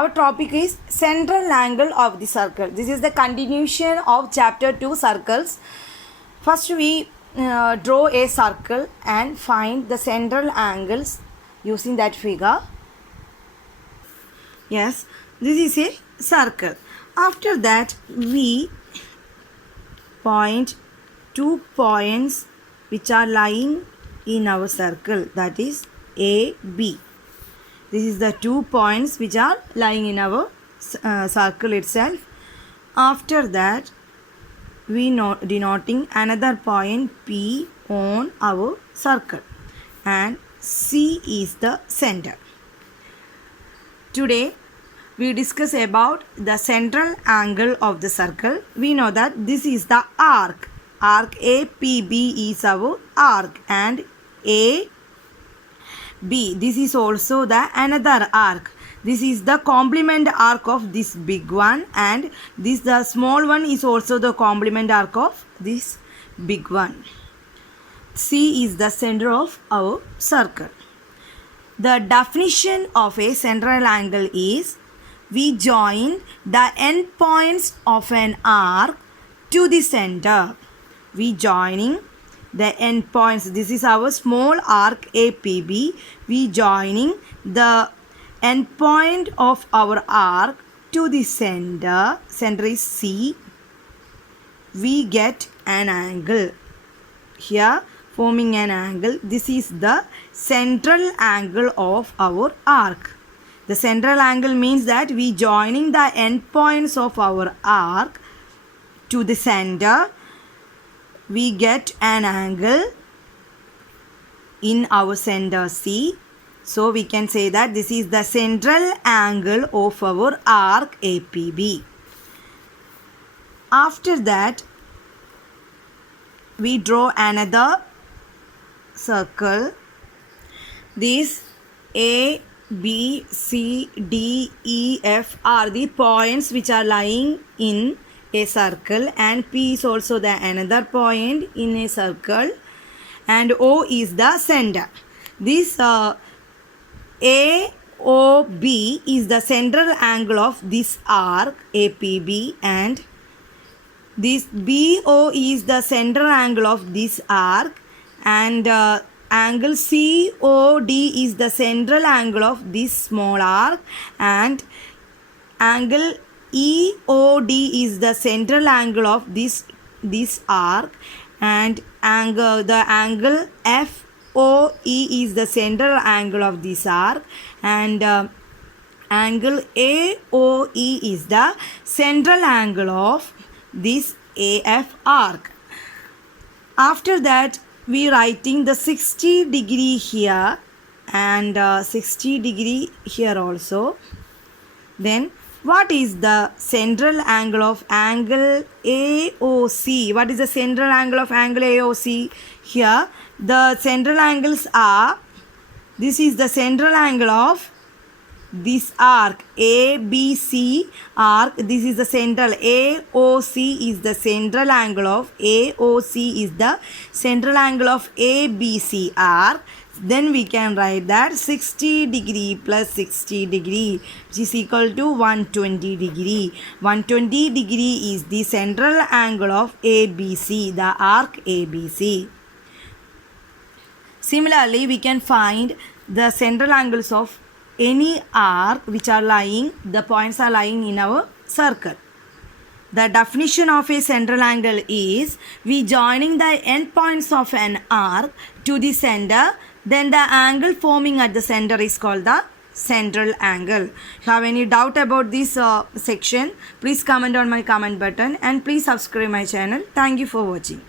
Our topic is central angle of the circle. This is the continuation of chapter 2 circles. First we draw a circle and find the central angles using that figure. Yes, this is a circle. After that we point 2 points which are lying in our circle, that is A, B. This is the 2 points which are lying in our circle itself. After that we denoting another point P on our circle, and C is the center. Today we discuss about the central angle of the circle. We know that this is the arc. Arc APB is our arc, and AB, this is also the another arc. This is the complement arc of this big one, and this the small one is also the complement arc of this big one. C is the center of our circle. The definition of a central angle is we join the endpoints of an arc to the center. We joining the endpoints. This is our small arc APB. We joining the endpoint of our arc to the center. Center is C. We get an angle. Here forming an angle. This is the central angle of our arc. The central angle means that we joining the endpoints of our arc to the center. We get an angle in our center C. So we can say that this is the central angle of our arc APB. After that we draw another circle. These A, B, C, D, E, F are the points which are lying in a circle, and P is also the another point in a circle, and O is the center. This AOB is the central angle of this arc APB, and this BO is the central angle of this arc, and angle COD is the central angle of this small arc, and angle EOD is the central angle of this arc, and the angle FOE is the central angle of this arc, and angle AOE is the central angle of this AF arc. After that we writing the 60 degree here and 60 degree here also. Then what is the central angle of angle AOC? What is the central angle of angle AOC? Here the central angles are, this is the central angle of this arc ABC arc. This is the central. AOC is the central angle of AOC is the central angle of ABC arc. Then we can write that 60 degree plus 60 degree, which is equal to 120 degree. 120 degree is the central angle of ABC, the arc ABC. Similarly, we can find the central angles of any arc which are lying, the points are lying in our circle. The definition of a central angle is we joining the endpoints of an arc to the center, then the angle forming at the center is called the central angle. If you have any doubt about this section, please comment on my comment button, and please subscribe my channel. Thank you for watching.